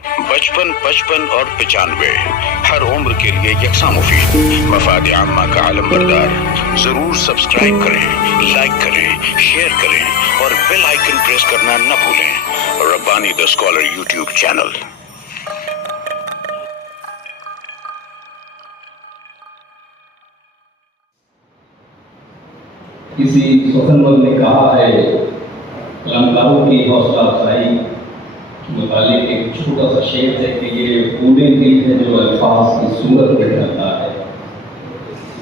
55, 55 और 95 हर उम्र के लिए यकसा मुफीद। मफाद आम्मा का आलम बरदार। जरूर सब्सक्राइब करें, लाइक करें, शेयर करें और बेल आइकन प्रेस करना न भूलें। Rabbani the scholar YouTube channel. किसी सुखनवर ने कहा है कलमकारों की हौसला अफजाई मुतालिक एक छोटा सा शेर है कि ये खूने दिल है जो अल्फाज की सूरत में ढलता है।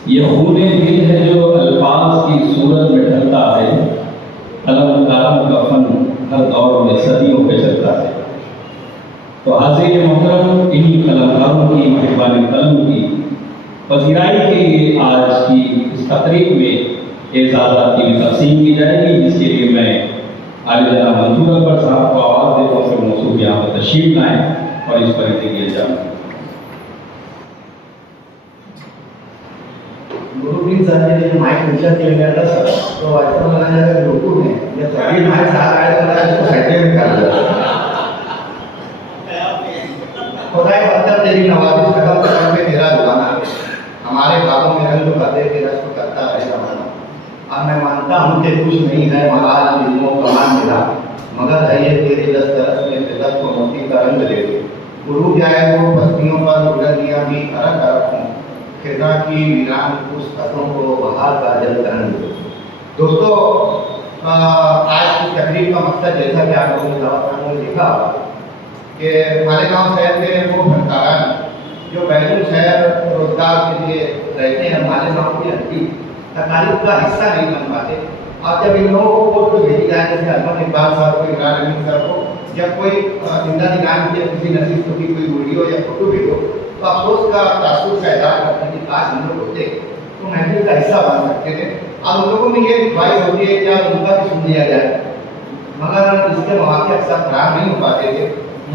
ये खूने दिल है जो अल्फाज की सूरत में ढलता है। कलमकारों का फन हर दौर में सदियों पे चलता है। तो हाज़िर मोहतरम, इन्हीं कलमकारों की मेहरबानी कलम की पजीराई के लिए आज की इस तकरीब में एजाज़ात की तक़सीम की जाएगी, जिसके लिए मैं आले जनाब मंसूर अकबर साहब को आवाज़ देता हूँ कि मौसूफ यहाँ पर तशरीफ लाएँ और इस पर इंतजाम जाए। गुरुजी साहब ने जो माइक नीचे किया गया था सर, तो ऐसा लगा जाएगा लोगों ने या सभी माइक साथ आए तो इसको साइड में निकाल दिया। खुदा के बंदर तेरी नवाज़ी कदम कदम पे तेरा दुआना, हमारे बाबों में रंग बदले तेरा रस्म करता है ज़माना। अब मैं मानता हूँ कि कुछ नहीं है महाराज फिल्मों कमान मिला, मगर है ये तेरे दस्तरस में फिदत को मोती का रंग दे दे। गुरु जाए वो बस्तियों पर बुलंदियाँ भी अरक अरक हों, खिजा की वीरान उस कदों को बहार का जल तरंग दे। दोस्तों, आज की तकरीब का मकसद जैसा कि आप लोगों ने दावत में देखा कि मालेगांव शहर के वो फनकारान जो बैरून शहर रोजगार के लिए रहते हैं, मालेगांव की हड्डी तकालीफ का हिस्सा नहीं बन पाते। अब जब इन लोगों को वोट भेजी जाए, जैसे अहमद इकबाल साहब को, इमरान अमीन साहब को, जब कोई जिंदा निगाह की किसी नसीब की कोई वीडियो या फोटो भेजो तो अफसोस का तासुर का इजहार करते हैं कि काश हम लोग होते तो महफिल का हिस्सा बन सकते थे। अब उन लोगों में ये ख्वाहिश होती है क्या उनका भी सुन लिया जाए, मगर इसके मौके अक्सर फराहम नहीं हो पाते थे।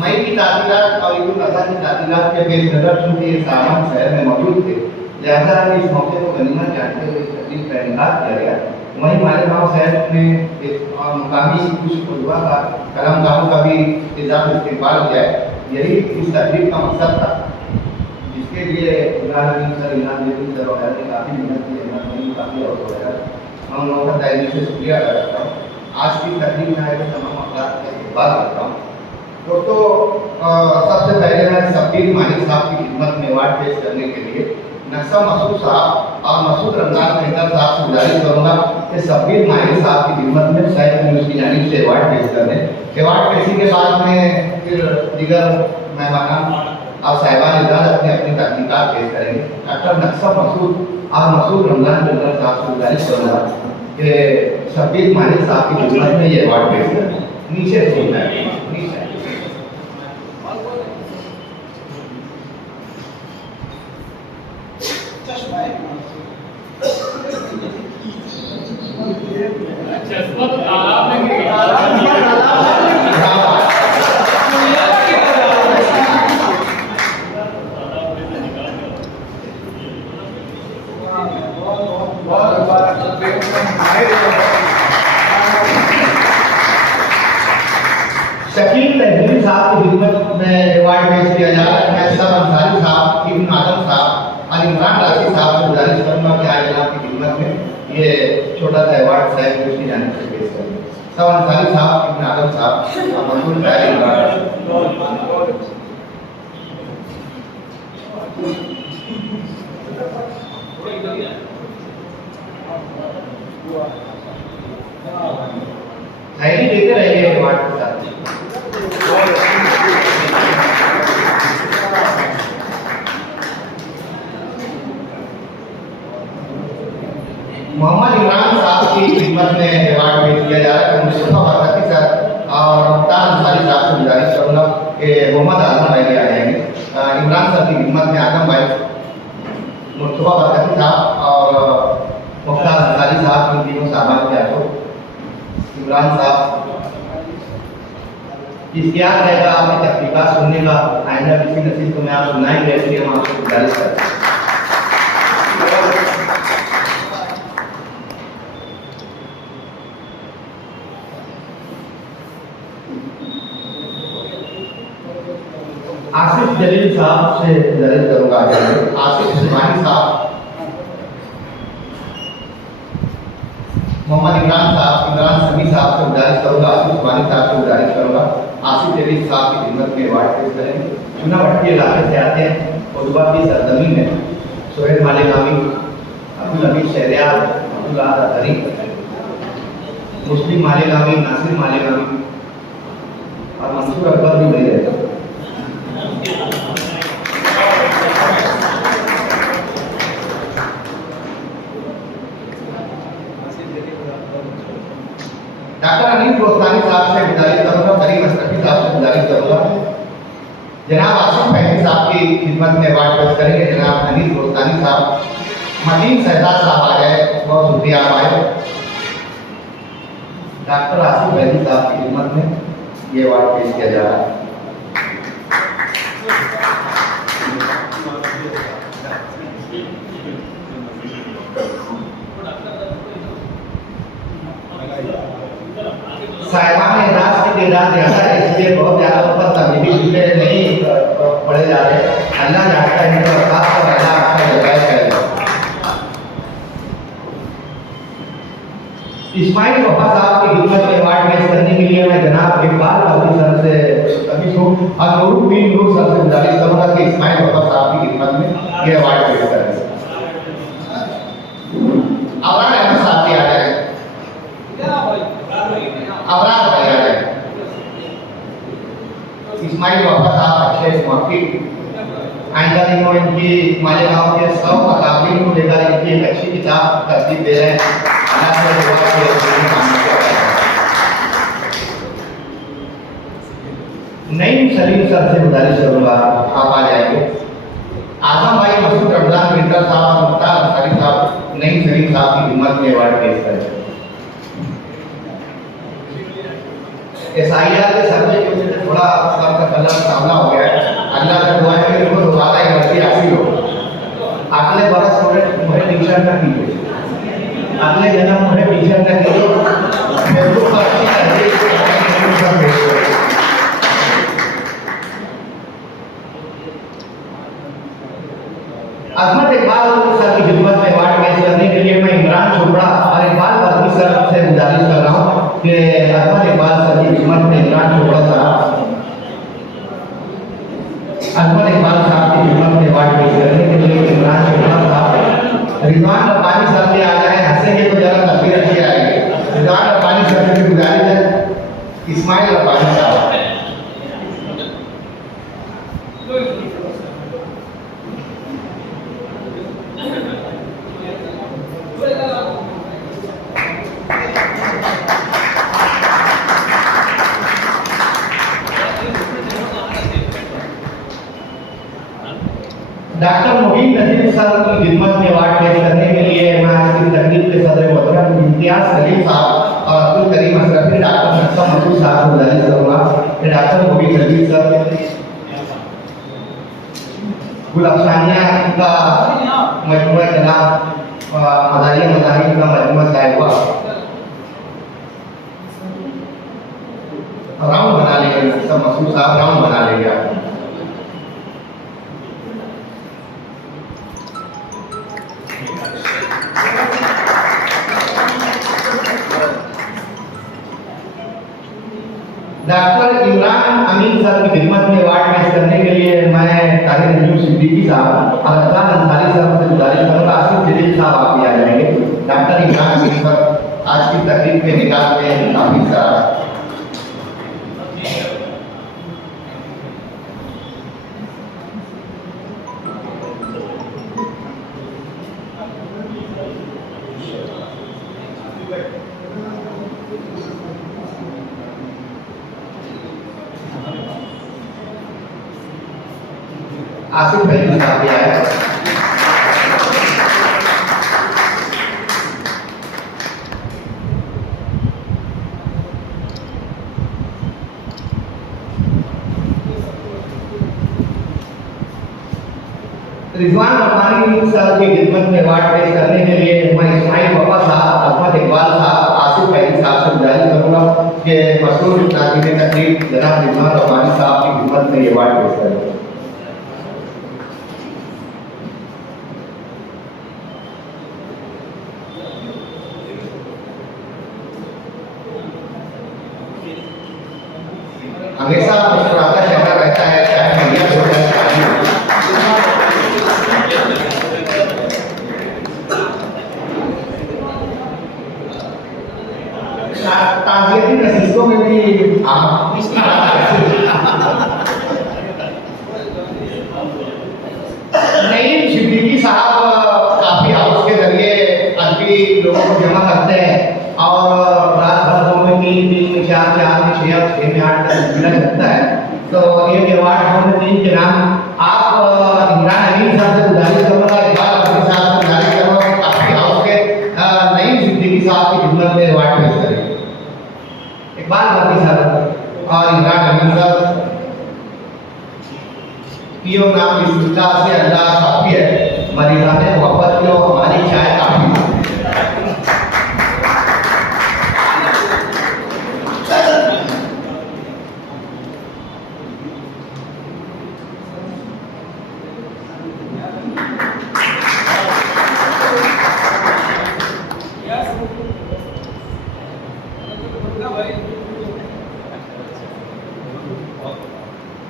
मई की तातीलात और ईद उल अज़हा की तातीलात के पेश नज़र चूँकि ये सामान शहर में मौजूद थे, लिहाजा इस मौके को गनीमत जानते हुए इस तकरीब का इनेकाद किया गया। वहीं मालेगांव शहर में एक मुकामी कुछ खुलवा का कलमकारों का भी इजाफा इस्तेमाल किया है। यही इस तकरीब का मकसद था, जिसके लिए इमरान अमीन सर, इमरान अमीन सर वगैरह ने काफ़ी मेहनत की, काफ़ी और वगैरह हम लोगों का तहे से शुक्रिया अदा करता हूँ। आज की तकरीब में आए हुए तमाम अफराद का इस्तेमाल करता हूँ। दोस्तों, सबसे पहले मैं शब्बीर माहिर साहब की खिदमत में अवार्ड पेश करने के लिए नक्शा मसूद साहब और मसूद रमजान सेंटर साहब से गुजारिश करूँगा कि शब्बीर माहिर साहब की खिदमत में शायद न्यूज़ की जानिब से अवार्ड पेश कर दें। अवार्ड पेशी के बाद में फिर दीगर मेहमान और साहिबान इजाज़त अपने अपनी तहकीकात पेश करेंगे। डॉक्टर नक्शा मसूद और मसूद रमजान सेंटर साहब से गुजारिश करूँगा कि शब्बीर माहिर साहब की खिदमत में ये अवार्ड पेश करें। नीचे सुनना है, नीचे शकील तहजीर साहब की खिदमत में अवार्ड पेश किया जा रहा है। मैं सब अंसारी साहब, इब्न आदम साहब और इमरान राशि साहब से गुजारिश करूँगा कि आज जनाब की खिदमत में ये छोटा सा अवार्ड शायद उसकी जानिब से पेश करें। सब अंसारी साहब, इब्न आदम साहब और मशहूर शायर इमरान। शायरी देते रहिए अवार्ड के साथ। मोहम्मद इमरान साहब की खिदमत में अवार्ड पेश किया जा रहा है। मुस्तफा बरकती सर और मुख्तार अंसारी साहब से गुजारिश करूँगा कि मोहम्मद आजम भाई भी आ जाएंगे। इमरान सर की खिदमत में आजम भाई, मुस्तफा बरकती साहब और मुख्तार अंसारी साहब, इन तीनों साहबान के हाथों इमरान साहब इश्तियाक रहेगा आपकी तकरीबात सुनने का। आइंदा किसी नसीब को मैं आप सुनाएंगे, इसलिए हम आपसे गुजारिश करते हैं। आसिफ जलील साहब से गुजारिश करूंगा, आसिफ शिवानी साहब, मोहम्मद इमरान समी साहब से गुजारिश करूंगा, आसिफ शिवानी साहब से गुजारिश करूंगा, आसिफ जलील साहब की खिदमत में अवार्ड पेश करेंगे। चुनावटी इलाके से आते हैं, उद्वा की सरजमीन है, सोहेल मालेगामी, अब्दुल हमीद शहरियार, अब्दुल अहद अजहरी, मुस्लिम मालेगामी, नासिर मालेगामी और मंसूर अकबर भी नहीं रहता। डॉक्टर अनीस रोस्तानी साहब से गुजारिश करूंगा, करीम अशरफी साहब से गुजारिश करूंगा, जनाब आसिफ फैजी साहब की खिदमत में अवार्ड पेश करेंगे। जनाब अनीस रोस्तानी साहब, मतीन शहजाद साहब आ गए, बहुत शुक्रिया आप आए। डॉक्टर आसिफ फैजी साहब की खिदमत में ये अवार्ड पेश किया जा रहा है। साहिबान एजाज की तादाद ज़्यादा है, इसलिए बहुत ज़्यादा ऊपर तबदीली जुमले नहीं पढ़े जा रहे। अल्लाह जानता है इनका खास और अल्लाह आपका हिदायत करेगा। इस्माइल वफा साहब की खिदमत में अवार्ड पेश करने के लिए मैं जनाब इकबाल काफी सर से कभी और नूरुद्दीन नूर सर से गुजारिश करूंगा कि इस्माइल वफा साहब की खिदमत में ये अवार्ड पेश करें। अबरार अहमद साहब भी आ जाए, अबरार भाई आ जाए, इस्माइल वफा साहब अच्छे मुवक्किल, आइंदा दिनों इनकी मालेगांव के 100 अकाबरीन को लेकर इनकी एक अच्छी किताब तरतीब दे रहे हैं। नईम सलीम सर से गुजारिश करूंगा, आप आ जाएंगे। आजम भाई, मसूद रमजान मिर्जा साहब, मुख्तार अंसारी साहब, नईम सलीम साहब की खिदमत में अवार्ड पेश करें। एसआईआर के सर्वे की वजह से थोड़ा सबका कलर सामना हो गया है। अल्लाह से दुआ है कि इनको दोबारा एनर्जी हासिल हो। अगले बरस मुझे टीचर न कीजिए, अगले जन्म मुझे टीचर न कीजिए, फेसबुक पर अच्छी अजमत इकबाल सर की खिदमत में अवार्ड पेश करने के लिए मैं इमरान चोपड़ा और इकबाल वर्दी सर से गुजारिश कर रहा हूँ कि अजमत इकबाल सर की खिदमत में इमरान चोपड़ा साहब, अजमत इकबाल साहब की खिदमत में अवार्ड पेश करने के लिए इमरान चोपड़ा साहब। रिजवान रब्बानी सर भी आ जाए, हंसेंगे तो जरा तस्वीर अच्छी आएगी। रिजवान रब्बानी सर की गुजारिश है। इस्माइल रब्बानी साहब, डॉक्टर मुहीन नजीर सर की खिदमत में अवार्ड पेश करने के लिए मैं आज की तकरीब के सदर मोहतरम इम्तियाज सलीम साहब और अब्दुल करीम अशरफी, डॉक्टर नक्सम मसूद साहब को गुजारिश करूंगा कि डॉक्टर मुहीन नजीर सर गुलअफसानिया का मजमुआ जनाब मदारिया मदारी का मजमुआ शायद हुआ राउंड बना लेंगे। नक्सम मसूद साहब राउंड बना लेंगे। डॉक्टर इमरान अमीन सर की खिदमत में अवार्ड पेश करने के लिए मैं ताहिर नजूम सिद्दीकी साहब और अफजान अंसारी साहब से गुजारिश करूंगा। आसिफ जलील साहब आप भी आ जाएंगे। डॉक्टर इमरान अमीन सर आज की तकरीब के निकाल में काफी सारा आसिफ फैजी साहब भी आए। रिजवान रब्बानी सर की खिदमत में अवार्ड पेश करने के लिए मैं इस्माइल वफा साहब, अजमत इकबाल साहब, आसिफ फैजी साहब से गुजारिश करूंगा के मशहूर नाज़रीन तकरीब जनाब रिजवान रब्बानी साहब की खिदमत में ये अवार्ड पेश करें। हमेशा मुस्कुराता चेहरा रहता है, चाहे मैयत हो या शादी हो। ताज़ियती नसीहतों में भी आप नईम सिद्दीकी साहब काफ़ी हाउस के जरिए अदबी लोगों को जमा करते हैं और रात भर में 3 4 6 में 8 तक मिला सकता है। तो एक अवार्ड हमने तीन के नाम आप इमरान अमीन साहब से गुजारिश करूँगा, इकबाल अपने साहब से गुजारिश करूँगा कि काफ़ी हाउस के नईम सिद्दीकी साहब की खिदमत में अवार्ड पेश करें। इकबाल अपने साहब और इमरान अमीन साहब पियो नाम की सुविधा से अल्लाह काफ़ी है, मरीज़ाने मोहब्बत की और हमारी चाय काफ़ी है।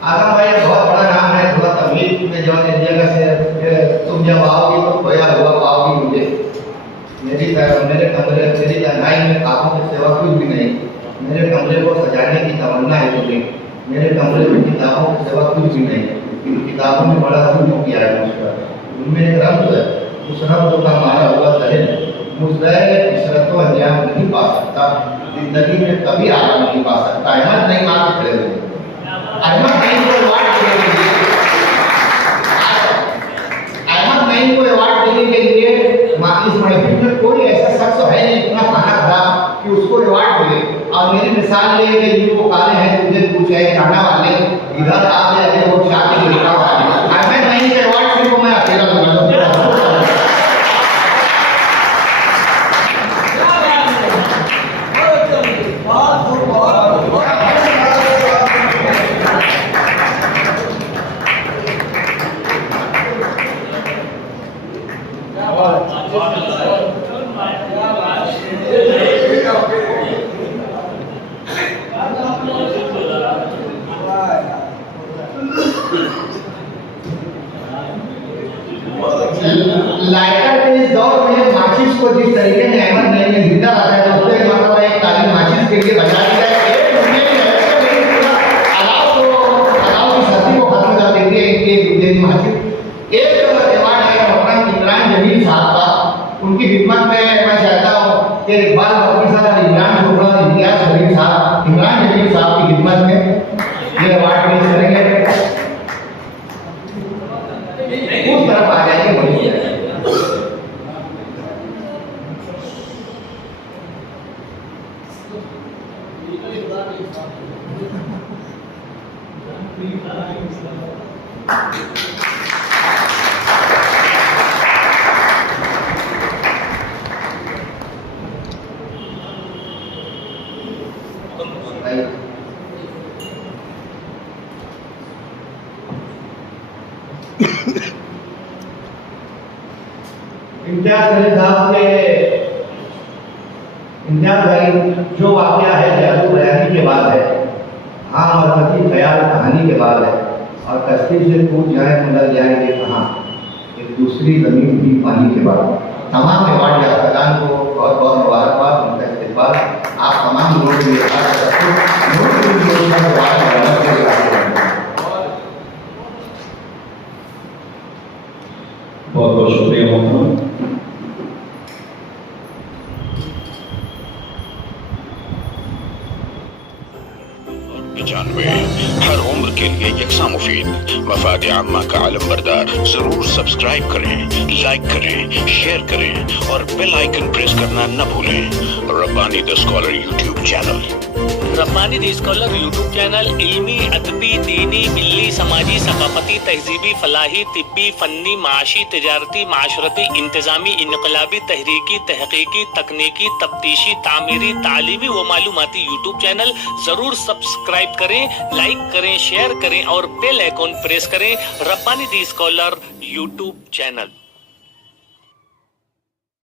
आजम भाई बहुत बड़ा नाम है, थोड़ा तमीज में जो जगह से तुम जब आओगी तो खोया हुआ पाओगी मुझे। मेरे कमरे मेरी तन्हाई में काबू की सेवा कुछ भी नहीं, मेरे कमरे को सजाने की तमन्ना है तुझे, मेरे कमरे में किताबों की सेवा कुछ भी नहीं, इन किताबों में बड़ा जुल्म किया है मुझ पर। उनमें एक रब्त है, उस रब्त का मारा हुआ दहन मुझे इशरतों अंजाम नहीं पा सकता, जिंदगी में कभी आराम नहीं पा सकता। अहमद नहीं मान के खड़े हुए, अहमद नहीं को अवार्ड देने के लिए, अहमद नहीं को अवार्ड देने के लिए इस महफिल में कोई ऐसा शख्स है नहीं इतना खाना खराब कि उसको अवार्ड दे। और मेरी मिसाल ये है कि वो काले हैं तुझे पूछे खाना वाले इधर आ गए वो चाह के लिखा वाले, अहमद नहीं के अवार्ड सिर्फ मैं अकेला लूंगा। लाइटर के इस दौर में माचिस को जिस तरीके से अहमद नईम ने जिंदा रखा है, तो उसके मतलब एक तालीम माचिस के लिए बचा दिया है। एक दुनिया में अलाव की सर्दी को खत्म कर देती है इनकी माचिस। एक अवार्ड है मोहतरम इमरान जमील साहब का, उनकी खिदमत में मैं चाहता हूँ कि इकबाल अपनी साहब इमरान छोड़ा इम्तियाज जमील साहब इमरान जमील साहब की खिदमत में ये अवार्ड पेश करेंगे। उस तरफ आ जाएंगे बड़ी इम्तियाज भाई जो वाक़या है जादू बयानी के बाद है, हाँ मरकती ख्याल कहानी के बाद है, और कश्ती से कूद जाए मदद जाएंगे कहाँ, एक दूसरी ज़मीन भी पानी के बाद। तमाम अवार्ड याफ्तागान को बहुत बहुत मुबारकबाद, उनका इस्तेमाल आप तमाम लोगों के लिए बहुत बहुत शुक्रिया मोहम्मद। हर उम्र के लिए यकसा मुफीद, मफाद आम्मा का आलम बरदार। जरूर सब्सक्राइब करें, लाइक करें, शेयर करें और बेल आइकन प्रेस करना न भूलें। Rabbani the scholar YouTube channel, Rabbani the scholar YouTube channel इल्मी, अदबी, दीनी, मिल्ली, समाजी, सकाफती इलाही, तहजीबी, फलाही, तिब्बी, फन्नी, माशी, तिजारती, माशरती, इंतजामी, इनकलाबी, तहरीकी, तहकीकी, तकनीकी, तफ्तीशी, तामीरी, तालीमी व मालूमाती यूट्यूब चैनल जरूर सब्सक्राइब करें, लाइक करें, शेयर करें और बेल आइकॉन प्रेस करें। रब्बानी दी स्कॉलर यूट्यूब चैनल।